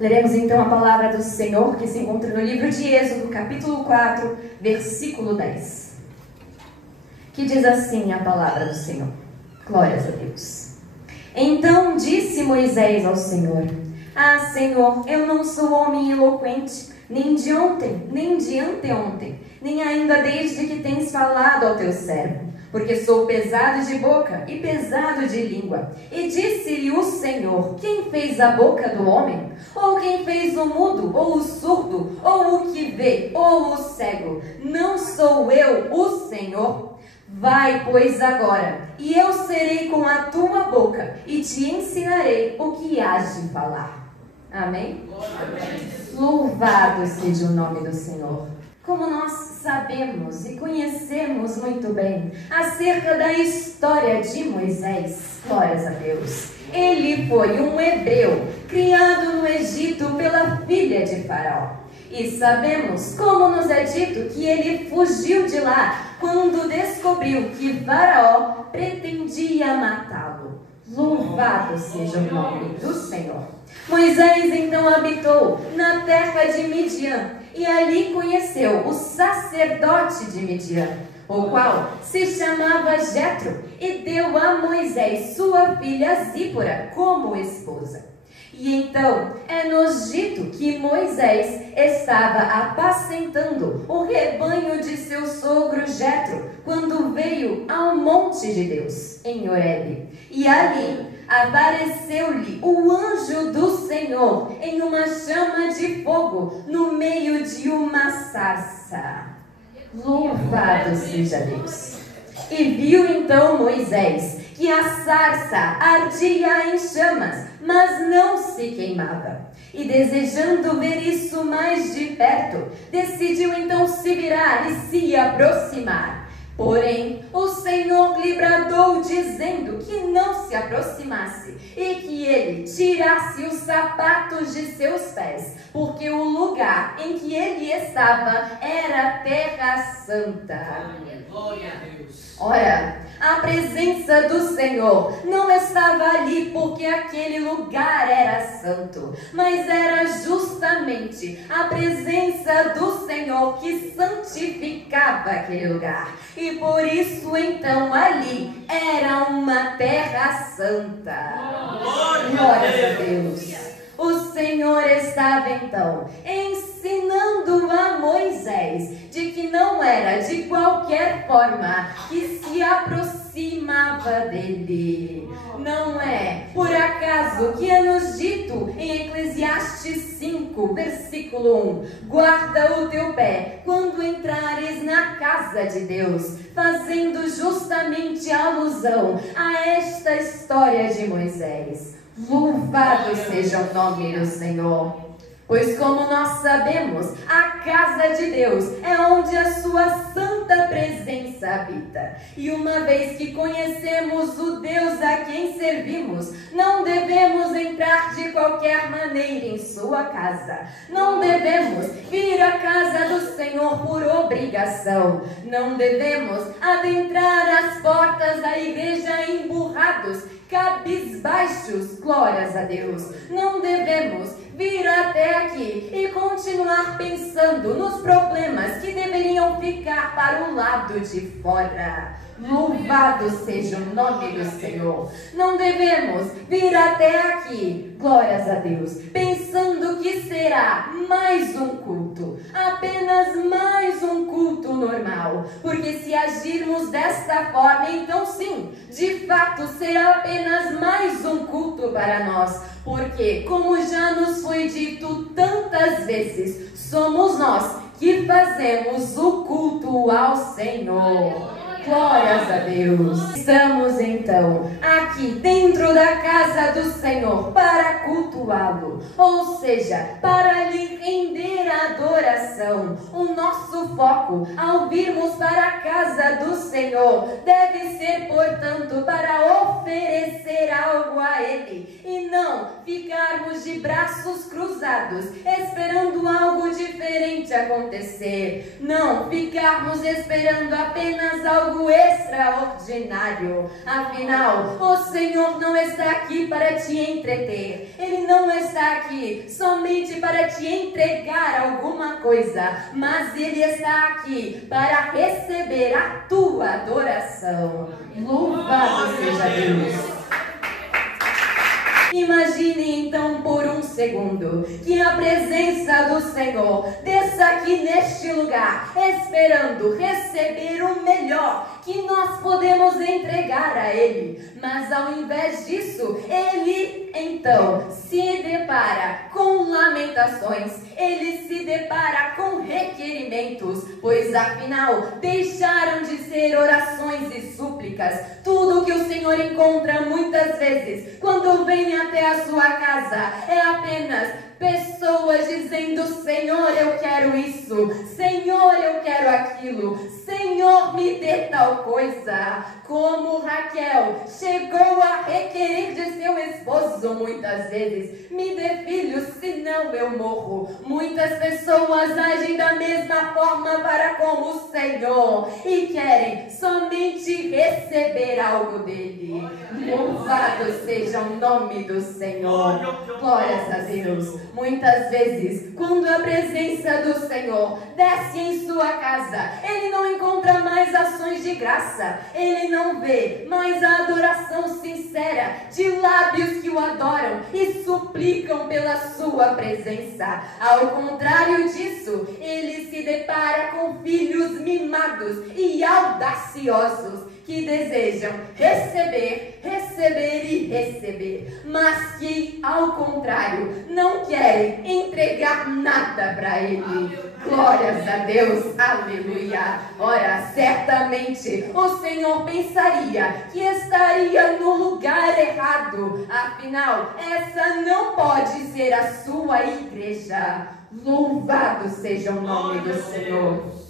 Leremos então a palavra do Senhor que se encontra no livro de Êxodo, capítulo 4, versículo 10. Que diz assim a palavra do Senhor. Glórias a Deus. Então disse Moisés ao Senhor: Ah, Senhor, eu não sou homem eloquente, nem de ontem, nem de anteontem, nem ainda desde que tens falado ao teu servo, porque sou pesado de boca e pesado de língua. E disse-lhe o Senhor: Quem fez a boca do homem? Ou quem fez o mudo, ou o surdo, ou o que vê, ou o cego? Não sou eu, o Senhor? Vai, pois, agora, e eu serei com a tua boca, e te ensinarei o que hás de falar. Amém? Amém. Louvado seja o nome do Senhor. Como nós sabemos e conhecemos muito bem acerca da história de Moisés, glórias a Deus, ele foi um hebreu criado no Egito pela filha de Faraó. E sabemos, como nos é dito, que ele fugiu de lá quando descobriu que Faraó pretendia matá-lo. Louvado seja o nome do Senhor. Moisés então habitou na terra de Midian e ali conheceu o sacerdote de Midian, o qual se chamava Jetro, e deu a Moisés sua filha Zípora como esposa. E então é-nos dito que Moisés estava apacentando o rebanho de seu sogro Jetro quando veio ao monte de Deus, em Horebe. E ali apareceu-lhe o anjo do Senhor em uma chama de fogo no meio de uma sarça. Louvado seja Deus! E viu então Moisés que a sarça ardia em chamas, mas não se queimava. E desejando ver isso mais de perto, decidiu então se virar e se aproximar. Porém, o Senhor lhe bradou, dizendo que não se aproximasse e que ele tirasse os sapatos de seus pés, porque o lugar em que ele estava era terra santa. Glória a Deus. Ora, a presença do Senhor não estava ali porque aquele lugar era santo, mas era justamente a presença do Senhor que santificava aquele lugar. E por isso então ali era uma terra santa. Glória a Deus. O Senhor estava então ensinando a Moisés de que não era de qualquer forma que se aproximava dele. Não é por acaso que é nos dito em Eclesiastes 5, versículo 1: guarda o teu pé quando entrares na casa de Deus, fazendo justamente alusão a esta história de Moisés. Louvado seja o nome do Senhor. Pois como nós sabemos, a casa de Deus é onde a sua santa presença habita. E uma vez que conhecemos o Deus a quem servimos, não devemos entrar de qualquer maneira em sua casa. Não devemos vir à casa do Senhor por obrigação. Não devemos adentrar as portas da igreja emburrados, cabisbaixos, glórias a Deus. Não devemos vir até aqui e continuar pensando nos problemas que deveriam ficar para o lado de fora. Louvado seja o nome do Senhor. Não devemos vir até aqui, glórias a Deus, pensando que será mais um culto, apenas mais um culto normal. Porque se agirmos desta forma, então sim, de fato será apenas mais um culto para nós. Porque, como já nos foi dito tantas vezes, somos nós que fazemos o culto ao Senhor. Glórias a Deus. Estamos então aqui dentro da casa do Senhor para cultuá-lo, ou seja, para lhe render adoração. O nosso foco ao virmos para a casa do Senhor deve ser, portanto, para oferecer algo a Ele e não ficarmos de braços cruzados esperando algo diferente acontecer. Não ficarmos esperando apenas algo excepcional extraordinário. Afinal, o Senhor não está aqui para te entreter. Ele não está aqui somente para te entregar alguma coisa, mas Ele está aqui para receber a tua adoração. Louvado seja Deus! Imagine então por um segundo que a presença do Senhor desça aqui neste lugar, esperando receber o melhor que nós podemos entregar a Ele. Mas ao invés disso, Ele então se depara com lamentações, Ele se depara com requerimentos, pois afinal deixaram de ser orações e súplicas. Tudo que o Senhor encontra muitas vezes quando vem até a sua casa é apenas pessoas dizendo: Senhor, eu quero isso, Senhor, eu quero aquilo, Senhor, me dê tal coisa. Como Raquel chegou a requerer de seu esposo muitas vezes: me dê filhos, senão eu morro. Muitas pessoas agem da mesma forma para com o Senhor e querem somente receber algo dele. Louvado seja o nome do Senhor. Glórias a Deus. Muitas vezes, quando a presença do Senhor desce em sua casa, Ele não encontra mais ações de graça, Ele não vê mais a adoração sincera de lábios que o adoram e suplicam pela sua presença. Ao contrário disso, Ele se depara com filhos mimados e audaciosos que desejam receber, receber e receber, mas que, ao contrário, não querem entregar nada para Ele. Glórias a Deus, aleluia. Ora, certamente o Senhor pensaria que estaria no lugar errado. Afinal, essa não pode ser a sua igreja. Louvado seja o nome do Senhor.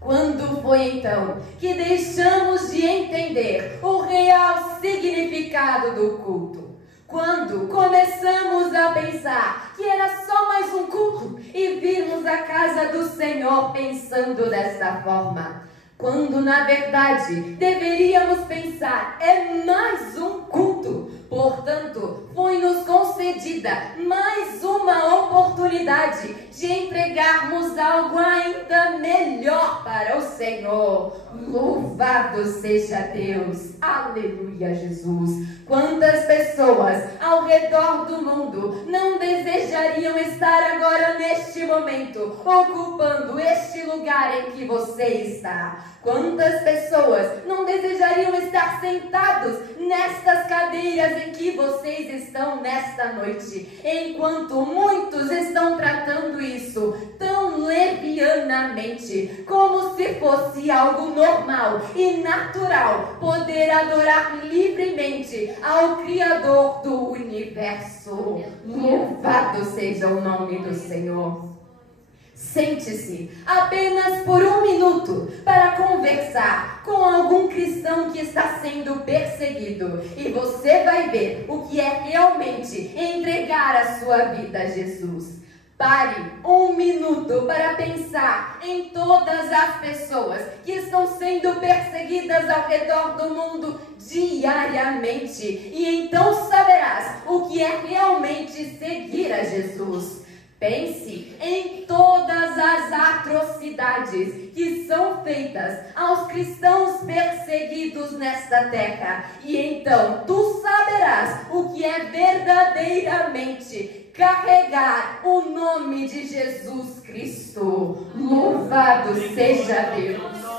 Quando foi então que deixamos de entender o real significado do culto? Quando começamos a pensar que era só mais um culto e virmos à casa do Senhor pensando desta forma? Quando na verdade deveríamos pensar: é mais um culto. Portanto, foi-nos concedida mais uma oportunidade de entregarmos algo ainda melhor para o Senhor. Louvado seja Deus. Aleluia, Jesus. Quantas pessoas ao redor do mundo não desejariam estar agora neste momento, ocupando este lugar em que você está? Quantas pessoas não desejariam estar sentados nestas cadeiras em que vocês estão nesta noite, enquanto muitos estão tratando isso tão levianamente, como se fosse algo normal e natural poder adorar livremente ao Criador do universo. Louvado seja o nome do Senhor. Sente-se apenas por um minuto para conversar com algum cristão que está sendo perseguido e você vai ver o que é realmente entregar a sua vida a Jesus. Pare um minuto para pensar em todas as pessoas que estão sendo perseguidas ao redor do mundo diariamente e então saberás o que é realmente seguir a Jesus. Pense em todas as atrocidades que são feitas aos cristãos perseguidos nesta terra. E então tu saberás o que é verdadeiramente carregar o nome de Jesus Cristo. Louvado seja Deus.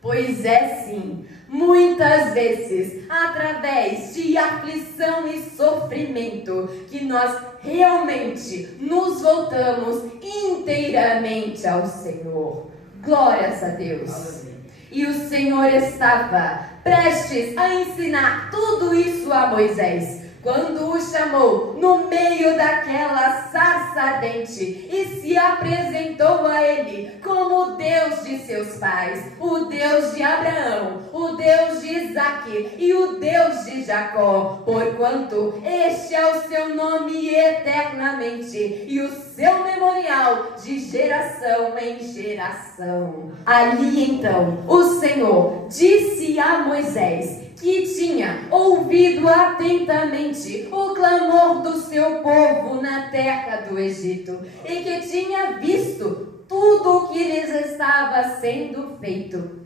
Pois é sim, muitas vezes, através de aflição e sofrimento, que nós realmente nos voltamos inteiramente ao Senhor. Glórias a Deus. E o Senhor estava prestes a ensinar tudo isso a Moisés, quando o chamou no meio daquela sarça ardente e se apresentou a ele como o Deus de seus pais, o Deus de Abraão, o Deus de Isaque e o Deus de Jacó, porquanto este é o seu nome eternamente e o seu memorial de geração em geração. Ali então o Senhor Senhor disse a Moisés que tinha ouvido atentamente o clamor do seu povo na terra do Egito e que tinha visto tudo o que lhes estava sendo feito.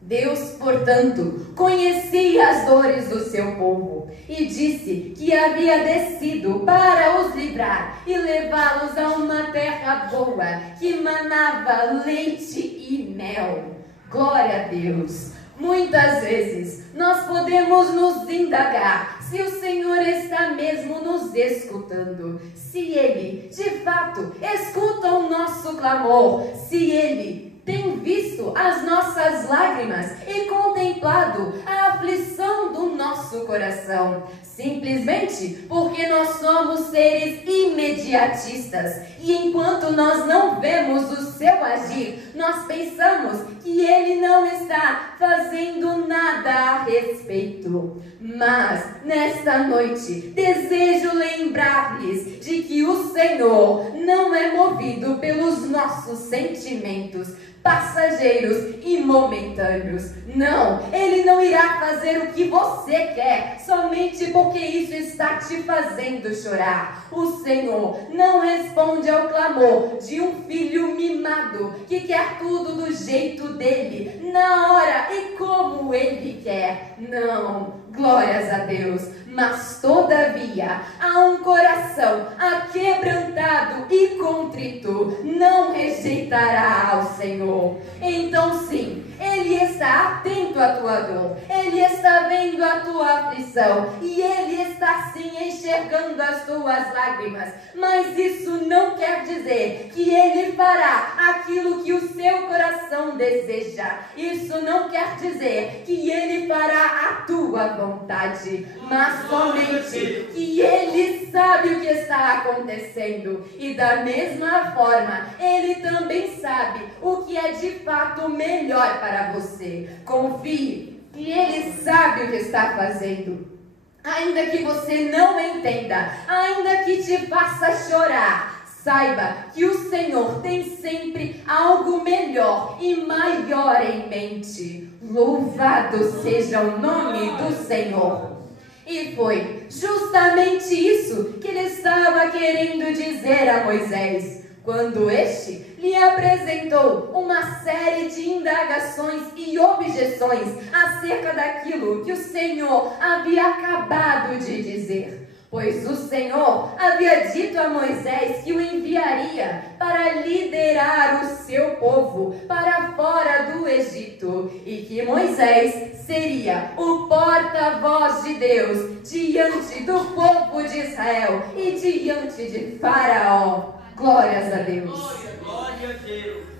Deus, portanto, conhecia as dores do seu povo e disse que havia descido para os livrar e levá-los a uma terra boa que manava leite e mel. Glória a Deus! Muitas vezes nós podemos nos indagar se o Senhor está mesmo nos escutando, se Ele de fato escuta o nosso clamor, se Ele tem visto as nossas lágrimas e contemplado a aflição do nosso coração, simplesmente porque nós somos seres imediatistas e enquanto nós não vemos o seu agir, nós pensamos que Ele não está fazendo nada a respeito. Mas, nesta noite, desejo lembrar-lhes de que o Senhor não é movido pelos nossos sentimentos passageiros e momentâneos. Não, Ele não irá fazer o que você quer somente porque isso está te fazendo chorar. O Senhor não responde ao clamor de um filho mimado que quer tudo do jeito dele, na hora e como ele quer. Não, glórias a Deus. Mas todavia, há um coração aquebrantado e contrito, não rejeitará ao Senhor. Então sim, Ele está atento à tua dor, Ele está vendo a tua aflição e Ele está sim enxergando as tuas lágrimas. Mas isso não quer dizer que Ele fará aquilo que o seu coração deseja. Isso não quer dizer que Ele fará a tua vontade, mas somente que Ele sabe o que está acontecendo e da mesma forma Ele também sabe o que é de fato melhor para você. Confie que Ele sabe o que está fazendo, ainda que você não entenda, ainda que te faça chorar. Saiba que o Senhor tem sempre algo melhor e maior em mente. Louvado seja o nome do Senhor. E foi justamente isso que ele estava querendo dizer a Moisés, quando este lhe apresentou uma série de indagações e objeções acerca daquilo que o Senhor havia acabado de dizer. Pois o Senhor havia dito a Moisés que o enviaria para liderar o seu povo para fora do Egito e que Moisés seria o porta-voz de Deus diante do povo de Israel e diante de Faraó. Glórias a Deus. Glória a Deus.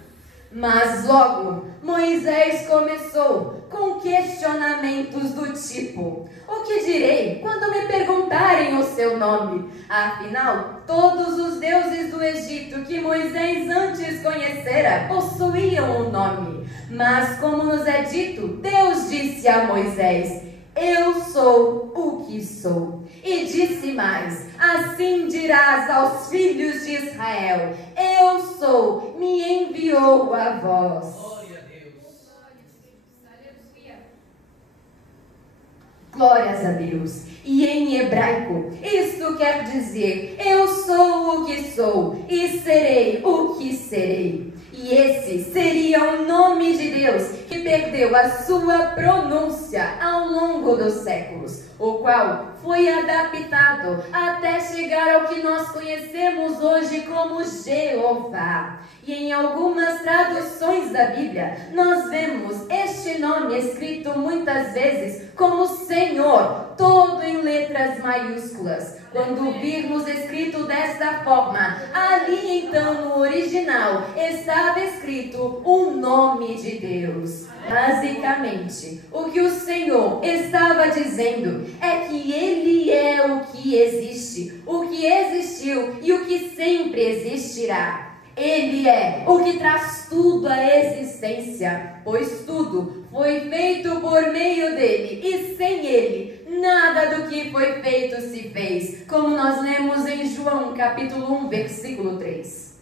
Mas logo Moisés começou com questionamentos do tipo: o que direi quando me perguntarem o seu nome? Afinal, todos os deuses do Egito que Moisés antes conhecera possuíam um nome. Mas como nos é dito, Deus disse a Moisés: eu sou o que sou. E disse mais: assim dirás aos filhos de Israel: eu sou, me enviou a vós. Glória a Deus. Glórias a Deus. E em hebraico, isto quer dizer: eu sou o que sou e serei o que serei. E esse seria o nome de Deus que perdeu a sua pronúncia ao longo dos séculos, o qual foi adaptado até chegar ao que nós conhecemos hoje como Jeová. E em algumas traduções da Bíblia, nós vemos este nome escrito muitas vezes como Senhor, todo em letras maiúsculas. Quando virmos escrito desta forma, ali então no original estava escrito o nome de Deus. Basicamente, o que o Senhor estava dizendo é que Ele é o que existe, o que existiu e o que sempre existirá. Ele é o que traz tudo à existência, pois tudo foi feito por meio dele e sem ele, nada do que foi feito se fez, como nós lemos em João capítulo 1, versículo 3.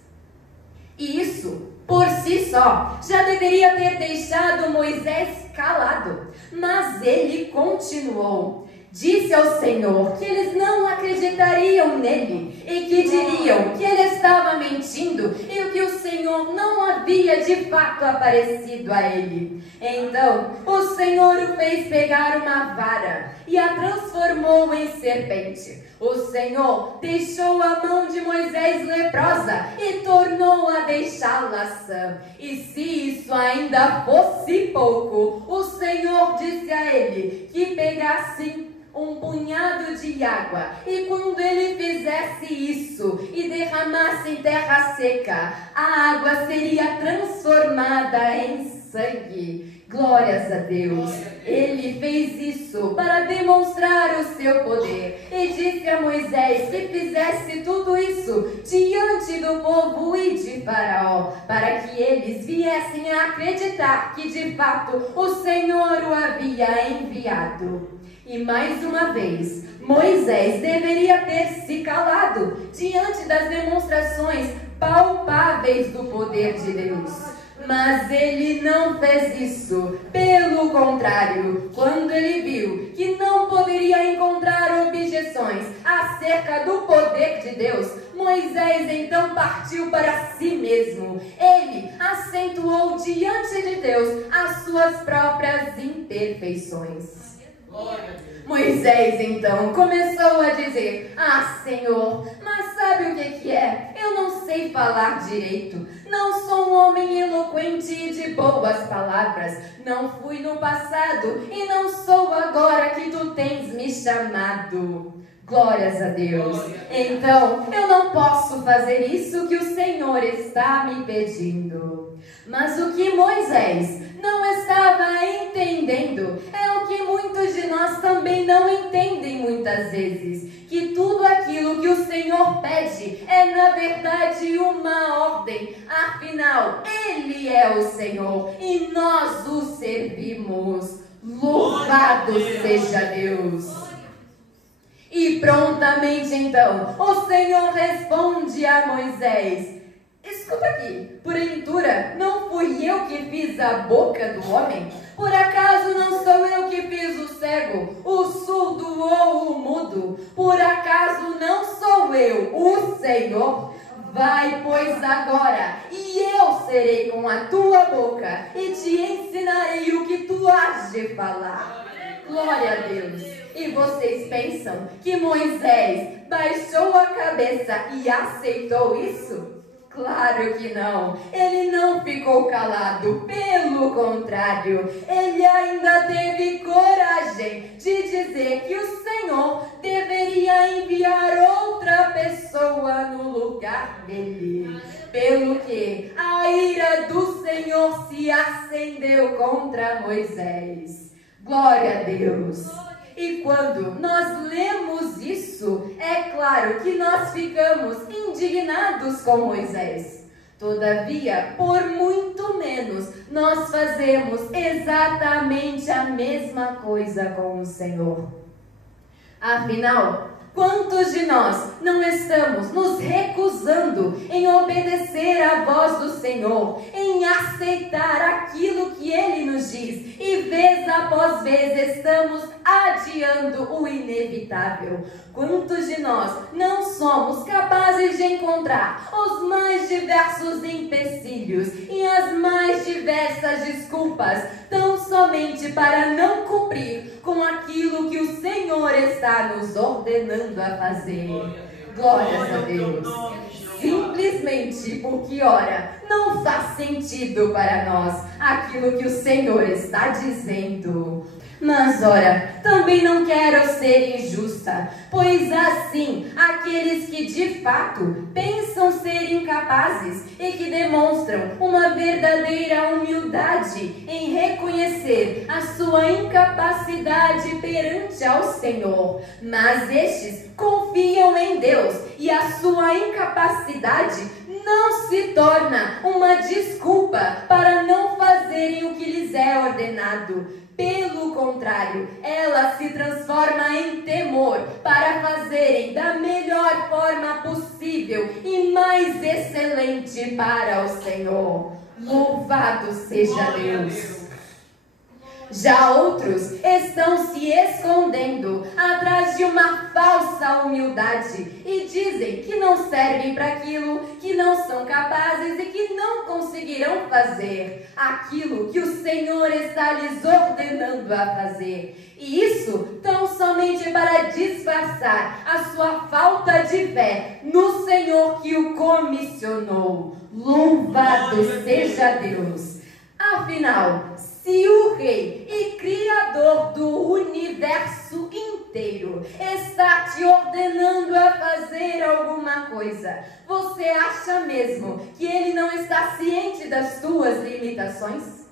E isso por si só, já deveria ter deixado Moisés calado. Mas ele continuou. Disse ao Senhor que eles não acreditariam nele e que diriam que ele estava mentindo e que o Senhor não havia de fato aparecido a ele. Então o Senhor o fez pegar uma vara e a transformou em serpente. O Senhor deixou a mão de Moisés leprosa e tornou-a deixá-la sã. E se isso ainda fosse pouco, o Senhor disse a ele que pegasse um punhado de água, e quando ele fizesse isso e derramasse em terra seca, a água seria transformada em sangue. Glórias a Deus. Ele fez isso para demonstrar o seu poder e disse a Moisés que fizesse tudo isso diante do povo e de Faraó, para que eles viessem a acreditar que de fato o Senhor o havia enviado. E mais uma vez, Moisés deveria ter se calado diante das demonstrações palpáveis do poder de Deus. Mas ele não fez isso. Pelo contrário, quando ele viu que não poderia encontrar objeções acerca do poder de Deus, Moisés então partiu para si mesmo. Ele acentuou diante de Deus as suas próprias imperfeições. Moisés então começou a dizer: ah, Senhor, mas sabe o que é? Eu não sei falar direito, não sou um homem eloquente e de boas palavras, não fui no passado e não sou agora que tu tens me chamado. Glórias a Deus. Então, eu não posso fazer isso que o Senhor está me pedindo. Mas o que Moisés não estava entendendo é o que muitos de nós também não entendem muitas vezes, que tudo aquilo que o Senhor pede é na verdade uma ordem. Afinal, Ele é o Senhor e nós o servimos. Louvado seja Deus! E prontamente então o Senhor responde a Moisés: escuta aqui, porventura não fui eu que fiz a boca do homem? Por acaso não sou eu que fiz o cego, o surdo ou o mudo? Por acaso não sou eu, o Senhor? Vai, pois, agora, e eu serei com a tua boca e te ensinarei o que tu has de falar. Glória a Deus. E vocês pensam que Moisés baixou a cabeça e aceitou isso? Claro que não. Ele não ficou calado. Pelo contrário, ele ainda teve coragem de dizer que o Senhor deveria enviar outra pessoa no lugar dele. Pelo que a ira do Senhor se acendeu contra Moisés. Glória a Deus. E quando nós lemos isso, é claro que nós ficamos indignados com Moisés. Todavia, por muito menos, nós fazemos exatamente a mesma coisa com o Senhor. Afinal, quantos de nós não estamos nos recusando em obedecer à voz do Senhor, em aceitar aquilo que Ele nos diz, e vez após vez estamos adiando o inevitável? Quantos de nós não somos capazes de encontrar os mais diversos empecilhos e as mais diversas desculpas, tão somente para não cumprir com aquilo que o Senhor está nos ordenando a fazer? Glórias a Deus. Simplesmente porque, ora, não faz sentido para nós aquilo que o Senhor está dizendo. Mas, ora, também não quero ser injusta, pois assim, aqueles que de fato pensam ser incapazes e que demonstram uma verdadeira humildade em reconhecer a sua incapacidade perante ao Senhor, mas estes confiam em Deus e a sua incapacidade não se torna uma desculpa para não fazerem o que lhes é ordenado. Pelo contrário, ela se transforma em temor para fazerem da melhor forma possível e mais excelente para o Senhor. Louvado seja Deus! Já outros estão se escondendo atrás de uma falsa humildade e dizem que não servem para aquilo, que não são capazes e que não conseguirão fazer aquilo que o Senhor está lhes ordenando a fazer. E isso tão somente para disfarçar a sua falta de fé no Senhor que o comissionou. Louvado seja Deus! Afinal, se o Rei e Criador do universo inteiro está te ordenando a fazer alguma coisa, você acha mesmo que Ele não está ciente das tuas limitações?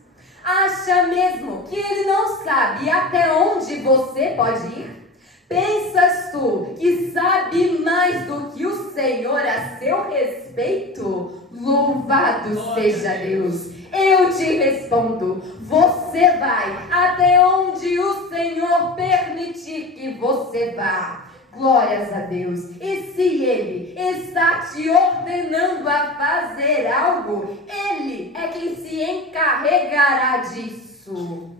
Acha mesmo que Ele não sabe até onde você pode ir? Pensas tu que sabe mais do que o Senhor a seu respeito? Louvado seja Deus! Eu te respondo, você vai até onde o Senhor permitir que você vá. Glórias a Deus. E se Ele está te ordenando a fazer algo, Ele é quem se encarregará disso.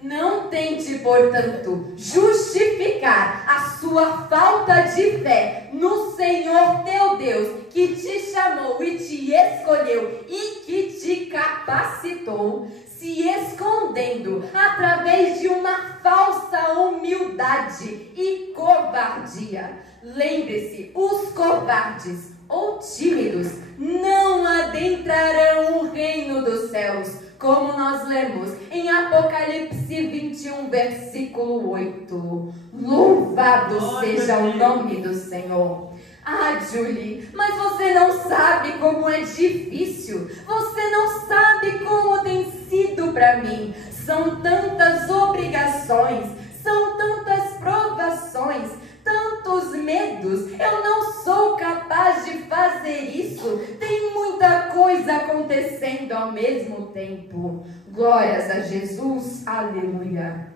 Não tente, portanto, justificar a sua falta de fé no Senhor teu Deus, que te chamou e te escolheu e que te capacitou, se escondendo através de uma falsa humildade e covardia. Lembre-se, os covardes ou tímidos não adentrarão o reino dos céus, como nós lemos em Apocalipse 21, versículo 8. Louvado seja o nome do Senhor. Ah, Julie, mas você não sabe como é difícil. Você não sabe como tem sido para mim. São tantas obrigações, são tantas provações, tantos medos. Eu não sou capaz de fazer isso. Tem muita coisa acontecendo ao mesmo tempo. Glórias a Jesus. Aleluia.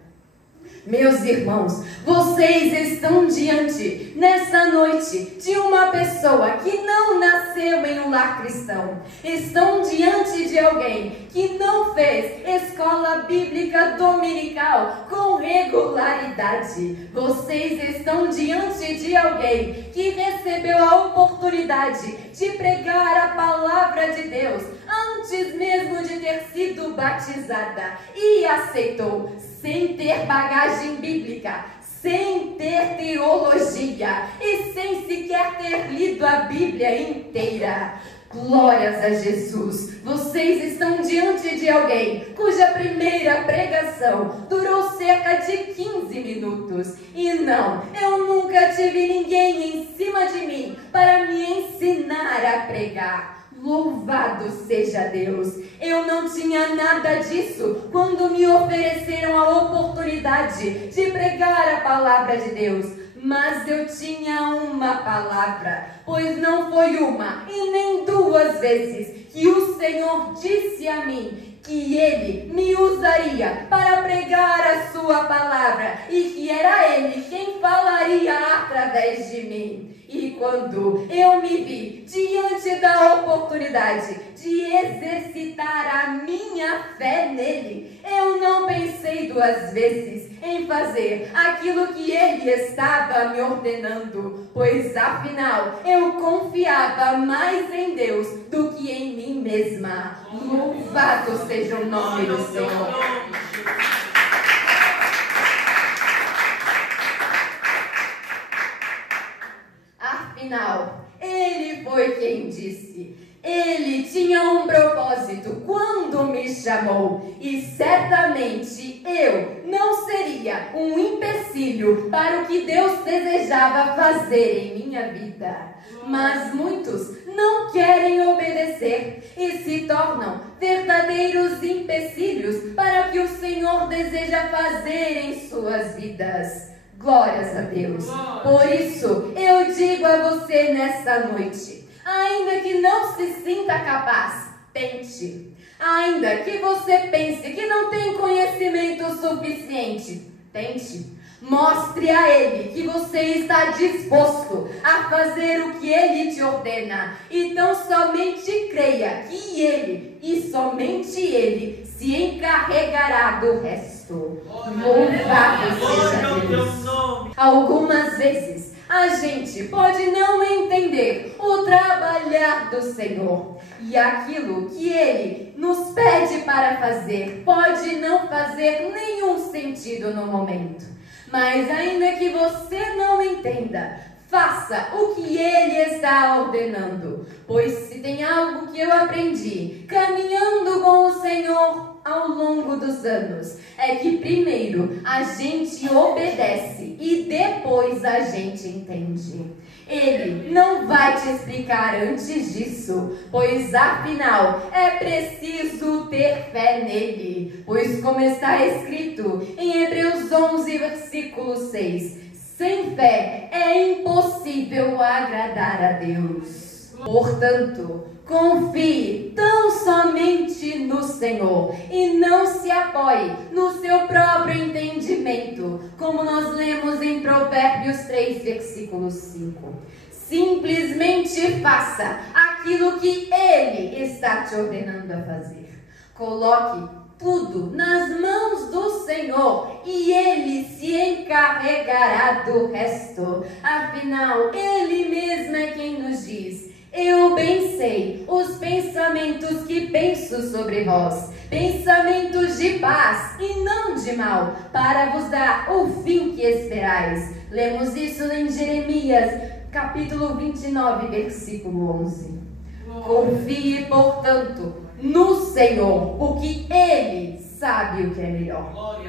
Meus irmãos, vocês estão diante, nessa noite, de uma pessoa que não nasceu em um lar cristão. Estão diante de alguém que não fez escola bíblica dominical com regularidade. Vocês estão diante de alguém que recebeu a oportunidade de pregar a palavra de Deus antes mesmo de ter sido batizada e aceitou, sem ter bagagem bíblica, sem ter teologia e sem sequer ter lido a Bíblia inteira. Glórias a Jesus! Vocês estão diante de alguém cuja primeira pregação durou cerca de 15 minutos. E não, eu nunca tive ninguém em cima de mim para me ensinar a pregar. Louvado seja Deus! Eu não tinha nada disso quando me ofereceram a oportunidade de pregar a palavra de Deus. Mas eu tinha uma palavra, pois não foi uma e nem duas vezes que o Senhor disse a mim que Ele me usaria para pregar a sua palavra e que era Ele quem falaria através de mim. E quando eu me vi diante da oportunidade de exercitar a minha fé nele, eu não pensei duas vezes em fazer aquilo que ele estava me ordenando, pois afinal eu confiava mais em Deus do que em mim mesma. Louvado seja o nome do Senhor. Afinal, ele foi quem disse. Ele tinha um propósito quando me chamou, e certamente eu não seria um empecilho para o que Deus desejava fazer em minha vida. Mas muitos não querem obedecer e se tornam verdadeiros empecilhos para o que o Senhor deseja fazer em suas vidas. Glórias a Deus. Por isso, eu digo a você nesta noite, Ainda que não se sinta capaz, tente. Ainda que você pense que não tem conhecimento suficiente, tente. Mostre a Ele que você está disposto a fazer o que Ele te ordena. Então somente creia que Ele, e somente Ele, se encarregará do resto. Louvado seja Deus. Algumas vezes a gente pode não entender o trabalhar do Senhor. E aquilo que Ele nos pede para fazer pode não fazer nenhum sentido no momento. Mas ainda que você não entenda, faça o que Ele está ordenando. Pois se tem algo que eu aprendi caminhando com o Senhor ao longo dos anos, é que primeiro a gente obedece e depois a gente entende. Ele não vai te explicar antes disso, pois afinal é preciso ter fé nele. Pois como está escrito em Hebreus 11, versículo 6, sem fé é impossível agradar a Deus. Portanto, confie tão somente no Senhor e não se apoie no seu próprio entendimento, como nós lemos em Provérbios 3, versículo 5. Simplesmente faça aquilo que Ele está te ordenando a fazer. Coloque tudo nas mãos do Senhor e Ele se encarregará do resto. Afinal, Ele mesmo é quem nos diz: eu bem sei os pensamentos que penso sobre vós, pensamentos de paz e não de mal, para vos dar o fim que esperais. Lemos isso em Jeremias, capítulo 29, versículo 11. Confie, portanto, no Senhor, porque Ele sabe o que é melhor.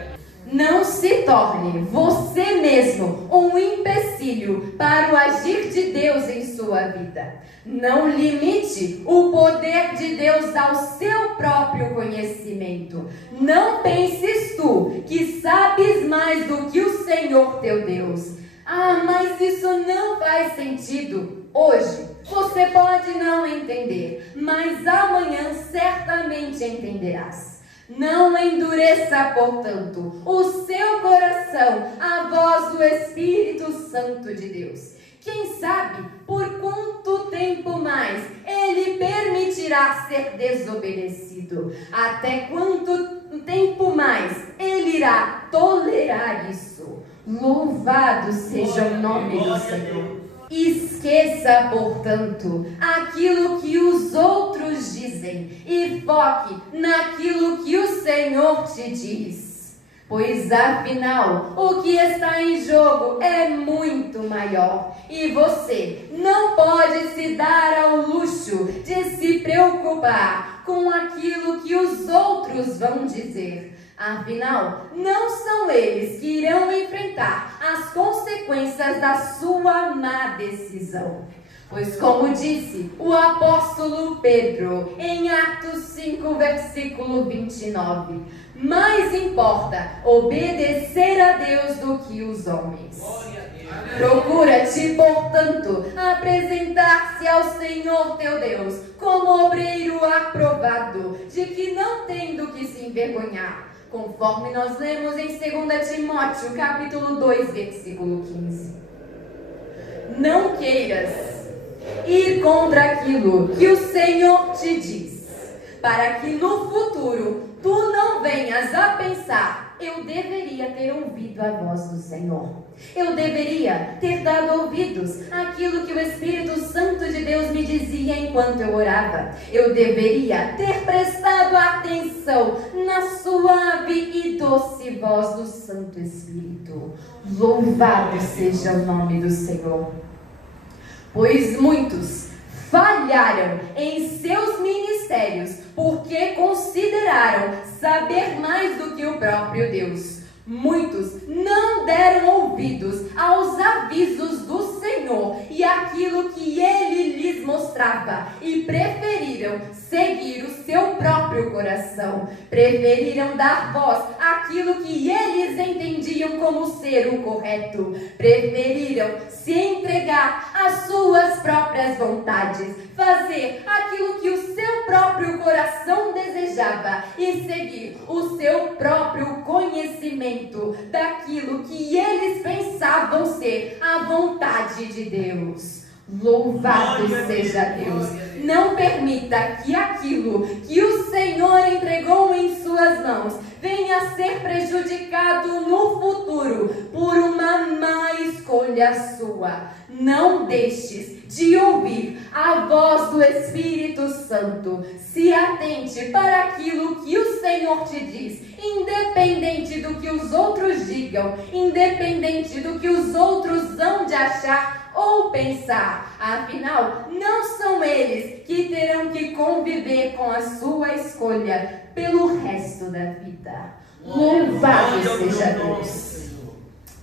Não se torne você mesmo um empecilho para o agir de Deus em sua vida. Não limite o poder de Deus ao seu próprio conhecimento. Não penses tu que sabes mais do que o Senhor teu Deus. Ah, mas isso não faz sentido. Hoje você pode não entender, mas amanhã certamente entenderás. Não endureça, portanto, o seu coração à voz do Espírito Santo de Deus. Quem sabe por quanto tempo mais Ele permitirá ser desobedecido? Até quanto tempo mais Ele irá tolerar isso? Louvado seja o nome do Senhor. Esqueça, portanto, aquilo que os outros dizem e foque naquilo que o Senhor te diz. Pois afinal, o que está em jogo é muito maior e você não pode se dar ao luxo de se preocupar com aquilo que os outros vão dizer. Afinal, não são eles que irão enfrentar as consequências da sua má decisão. Pois como disse o apóstolo Pedro em Atos 5, versículo 29, mais importa obedecer a Deus do que os homens. Procura-te, portanto, apresentar-se ao Senhor teu Deus como obreiro aprovado, de que não tem do que se envergonhar, conforme nós lemos em 2 Timóteo, capítulo 2, versículo 15. Não queiras ir contra aquilo que o Senhor te diz, para que no futuro tu não venhas a pensar: eu deveria ter ouvido a voz do Senhor. Eu deveria ter dado ouvidos àquilo que o Espírito Santo de Deus me dizia enquanto eu orava. Eu deveria ter prestado atenção na suave e doce voz do Santo Espírito. Louvado seja o nome do Senhor. Pois muitos falharam em seus ministérios porque consideraram saber mais do que o próprio Deus. Muitos não deram ouvidos aos avisos do Senhor e aquilo que Ele lhes lhes mostrava e preferiram seguir o seu próprio coração. Preferiram dar voz àquilo que eles entendiam como ser o correto. Preferiram se entregar às suas próprias vontades, fazer aquilo que o seu próprio coração desejava e seguir o seu próprio conhecimento daquilo que eles pensavam ser a vontade de Deus. Louvado seja Deus. Não permita que aquilo que o Senhor entregou em suas mãos venha a ser prejudicado no futuro por uma má escolha sua. Não deixes de ouvir a voz do Espírito Santo. Se atente para aquilo que o Senhor te diz, independente do que os outros digam, independente do que os outros hão de achar ou pensar. Afinal, não são eles que terão que conviver com a sua escolha pelo resto da vida. Louvado seja Deus.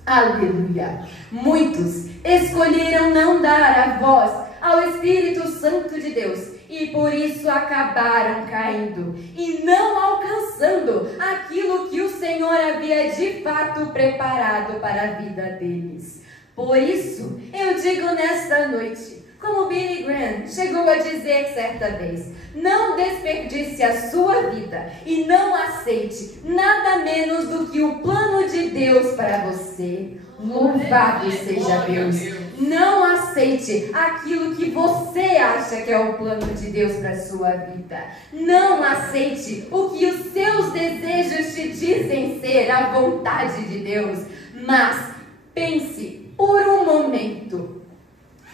Aleluia. Muitos escolheram não dar a voz ao Espírito Santo de Deus e por isso acabaram caindo e não alcançando aquilo que o Senhor havia de fato preparado para a vida deles. Por isso, eu digo nesta noite, como Billy Graham chegou a dizer certa vez, não desperdice a sua vida e não aceite nada menos do que o plano de Deus para você. Louvado seja Deus. Não aceite aquilo que você acha que é o plano de Deus para a sua vida. Não aceite o que os seus desejos te dizem ser a vontade de Deus. Mas pense por um momento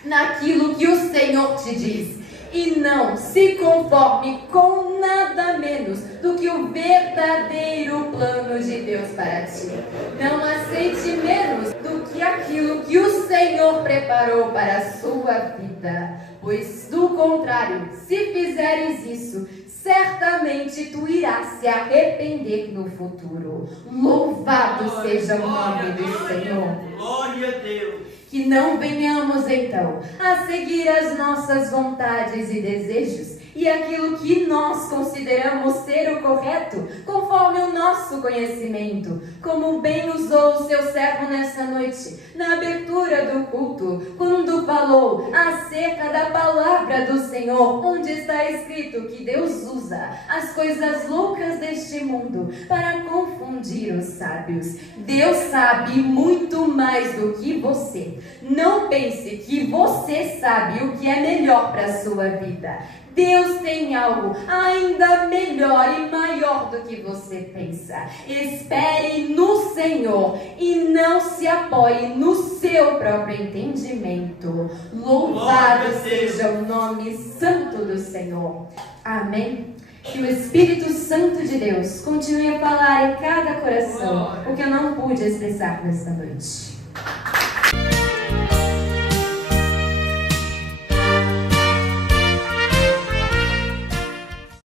naquilo que o Senhor te diz e não se conforme com nada menos do que o verdadeiro plano de Deus para ti. Não aceite menos do que aquilo que o Senhor preparou para a sua vida, pois do contrário, se fizeres isso, certamente tu irás se arrepender no futuro. Louvado seja o nome do Senhor. Glória a Deus. Que não venhamos então a seguir as nossas vontades e desejos e aquilo que nós consideramos ser o correto, conforme o nosso conhecimento, como bem usou o seu servo nessa noite, na abertura do culto, quando falou acerca da palavra do Senhor, onde está escrito que Deus usa as coisas loucas deste mundo para confundir os sábios. Deus sabe muito mais do que você. Não pense que você sabe o que é melhor para a sua vida. Deus tem algo ainda melhor e maior do que você pensa. Espere no Senhor e não se apoie no seu próprio entendimento. Louvado seja o nome santo do Senhor. Amém. Que o Espírito Santo de Deus continue a falar em cada coração o que eu não pude expressar nesta noite.